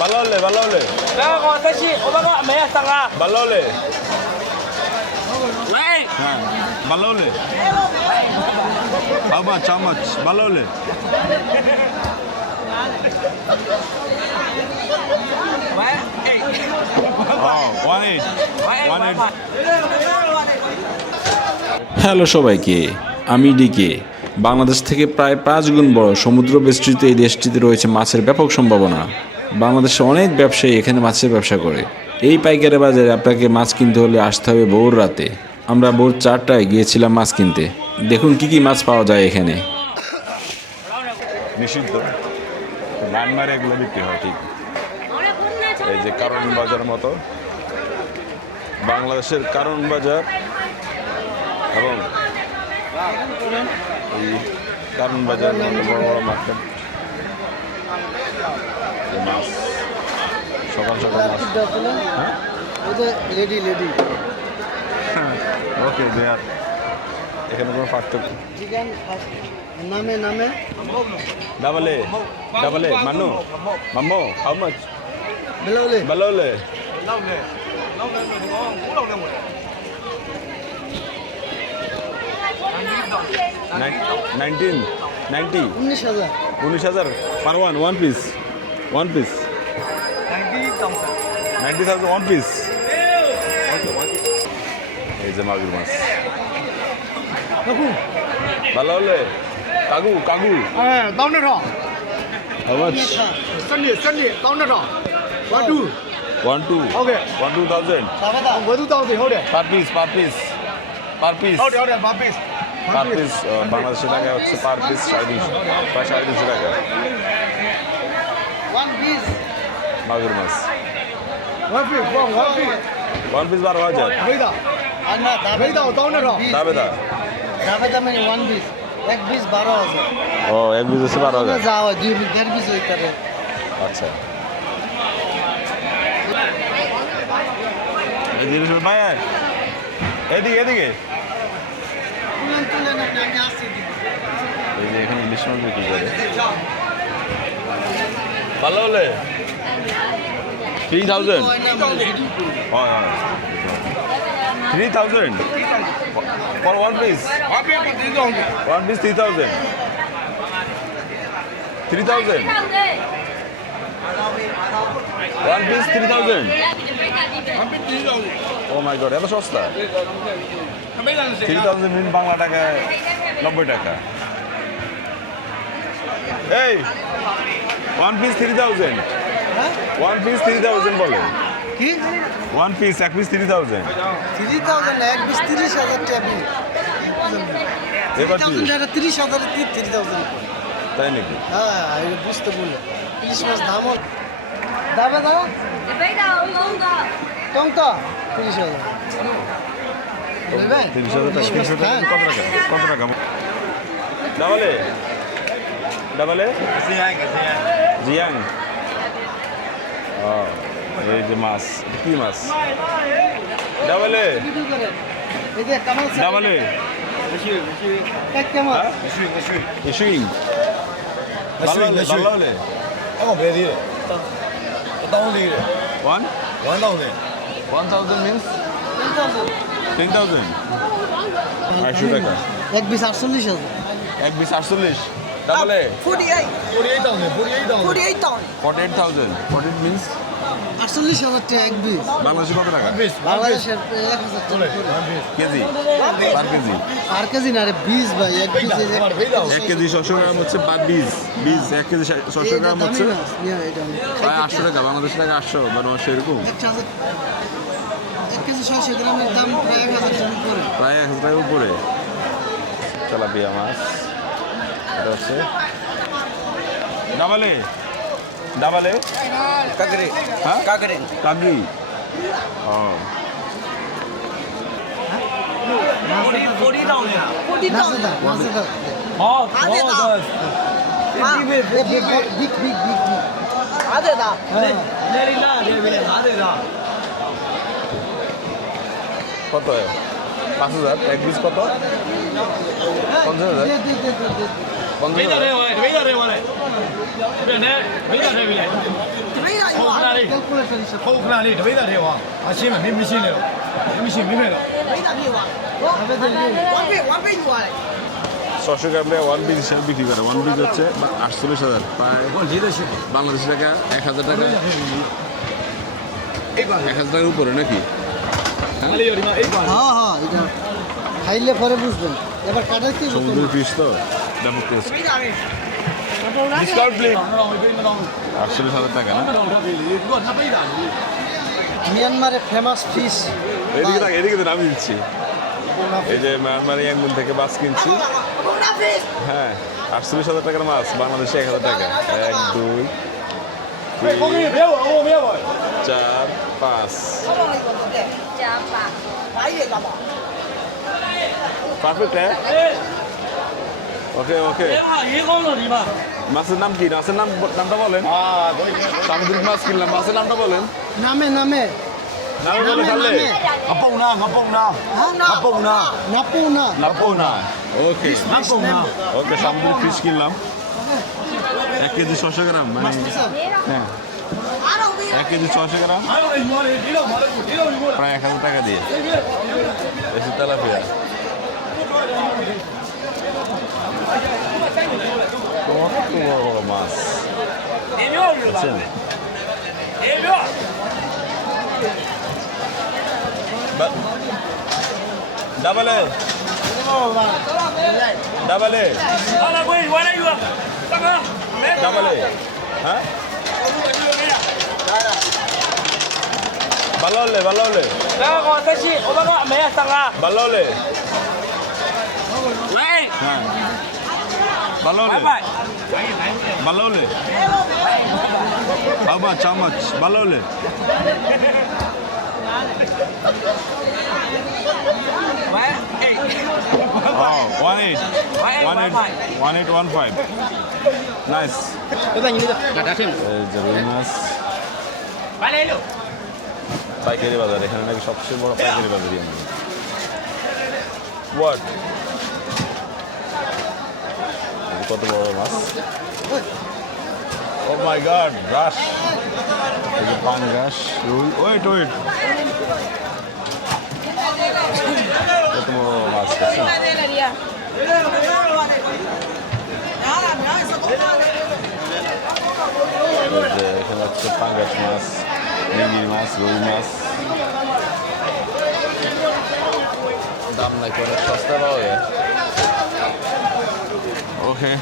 balole, balole. Balole. Balole. How much? How much? Balole. Oh, 1.8. 1.8. Hello সবাইকে, আমি decay. Bangladesh থেকে প্রায় 5 গুণ বড় সমুদ্র বেষ্টিত এই দেশটিতে রয়েছে মাছের ব্যাপক সম্ভাবনা। বাংলাদেশে অনেক ব্যবসায়ী এখানে মাছের ব্যবসা করে। এই পাইকারি বাজারে আপনাকে মাছ কিনতে হলে আসতে হবে ভোর রাতে। আমরা ভোর 4টায় গিয়েছিলাম মাছ কিনতে। দেখুন কি কি মাছ পাওয়া যায় এখানে। নিষিদ্ধ মায়ানমারে এগুলো বিক্রি হয় ঠিক। এই যে কারণ বাজার মতো বাংলাদেশের কারণ বাজার এবং এই কারণ বাজার মতো বড় বড় মার্কেট মাছ সকাল সকাল মাছ হ্যাঁ লেডি লেডি ওকে দেয়ার এখানে কোনো পার্থক্য চিকেন নামে নামে ডাবলে মানো মাম্মো how much বেলাউলে balole 19,000 per one piece 90,000 one piece এই যে মাগুর মাছ balole কাগু দাউনে র how much সানডে দাউনে র 1 2 Okay. 1,200 বদু দাউনে হরে per piece হরে বাপিস পার পিস বাংলাদেশি টাকা হচ্ছে পার পিস 250 প্রায় 250 টাকা ওয়ান পিস মাগুর মাছ ওয়ান পিস 1 পিস 12,000 বেদা আনা বেদা দাউনে র দাবেদা দাবেদা মানে ওয়ান পিস এক পিস 12,000 ও এক পিস হচ্ছে 12,000 যাও দুই পিস দেড় পিস হইতারে আচ্ছা এই জিনিস ভাই এদিকে তুলেন আপনি আসছি এই যে এখানে ইলিশ মাছ বিক্রি করে ভালো হলে 3,000 হয় 3,000 for one piece 3,000 one piece 3,000 oh my god এত সস্তা 3,000 মিন বাংলা টাকায় 90 টাকা এই one piece 3,000 one piece 3,000 বলে কি one piece এক piece 3,000 30,000 এক পিস 30,000 টাকা এবার 30,000 টাকা 30,000 30,000 তাই নাকি হ্যাঁ এটা বুঝতে বললে ইলিশ মাছ দাম দাবে দাও টংটা 30,000 নেবেন 300 টাকা 300 টাকা কত টাকা ডাবলে জিয়াং এই যে মাছ কি মাছ ডাবলে ইস্যুইং ভালো হলে One? 1,000 means? 10,000 800 টাকা এক পিস 48,000 এক পিস 48 ডাবলে 48,000 48 means 48,000 টাকা এক পিস বাংলাদেশে কত টাকা বাংলাদেশের 1,000 টাকা কেজি পার কেজি আর কেজি না রে 20 ভাই এক পিস 1 কেজি 600 গ্রাম হচ্ছে পার 20 1 কেজি 600 গ্রাম হচ্ছে প্রায় 800 টাকা বাংলাদেশে টাকা 800 বা 900 এরকম 1 কেজি 600 গ্রামের দাম প্রায় 1,000 টাকা উপরে প্রায় 1,000 টাকার উপরে তেলাপিয়া মাছ এটা হচ্ছে ডাবলে কাকরে হ্যাঁ কাকরে কাগরি ও 40 দাও না 40 দাও বিগ আদে দা কত 5,000 এক পিস কত 50,000 50,000 কোলেস্ট্রল হিসাব ခုတ်ခဏလေးတပိတ်သက်သေးပါအရှင်းမင်းမရှင်းနဲ့တော့မရှင်းမင်းပဲတော့ 600 গ্রাম দিয়ে 1 পিস হিসাবে বিক্রি করে 1 পিস হচ্ছে 48,000 প্রায় এখন লিডারশিপ বাংলাদেশি টাকা 1,000 টাকা এইပါ 1,000 টাকার উপরে নাকি আলি ওরি মা এইပါ হ্যাঁ হ্যাঁ এটা খাইলে পরে বুঝবেন এবার কাটাইতে সমুদ্রের ফিশ তো ব্যাপক টেস্ট ডিসকাউন্ট প্লিজတော့မပေးမတော့ 48,000 টাকা নাတော့တော့ပေးလေသူကနှစ်ပိတ်တာလေ মিয়ানমারের ফেমাস ফিশ এদিকে তো আমি দিচ্ছি এই যে মায়ানমারি অ্যাঙ্গুল থেকে মাছ কিনছি হ্যাঁ 48,000 টাকার মাছ বাংলাদেশে 1,000 টাকা 1 2 ကိုကြီးဘယ်ဟိုဘယ်ဟို 4 5 পারফেক্ট হ্যাঁ ওকে ওকে মাছের নাম কি মাছের নামটা বলেন সামুদ্রিক মাছ কিনলাম মাছের নামটা বলেন নামে নামে নামে বলে খালেငပုတ်နာငပုတ်နာငပုတ်နာ নাপুনা লাপোনা ওকে ငပုတ်နာ ওকে সামুদ্রিক ফিশ কিনলাম 1 কেজি 600 গ্রাম মানে হ্যাঁ 1 কেজি 600 গ্রাম အားလုံးညီမလေးဒီတော့မလေးဒီတော့ညီမလေး প্রায় 1,000 টাকা দিয়ে দেশি তেলাপিয়া কত বড় বড় মাছ বুঝছেন? Double A double A double A হ্যাঁ ভালো হলে ভালো হলে ভালো হলে হ্যাঁ ভালো হলে ভালো হলে how much ভালো হলে oh 1815 nice এই যে রুই মাছ পাইকারি বাজার এখানে নাকি সবচেয়ে বড় পাইকারি বাজার হোয়াট কত বড় মাছ ও মাই গড রাশ এই যে পাঙ্গাস রুই ওয়েট ওয়েট কত বড় মাছ এখানে হচ্ছে পাঙ্গাস মাছ মিঙ্গি মাছ রুই মাছ দাম নাকি অনেক সস্তা পাওয়া যায় ওকে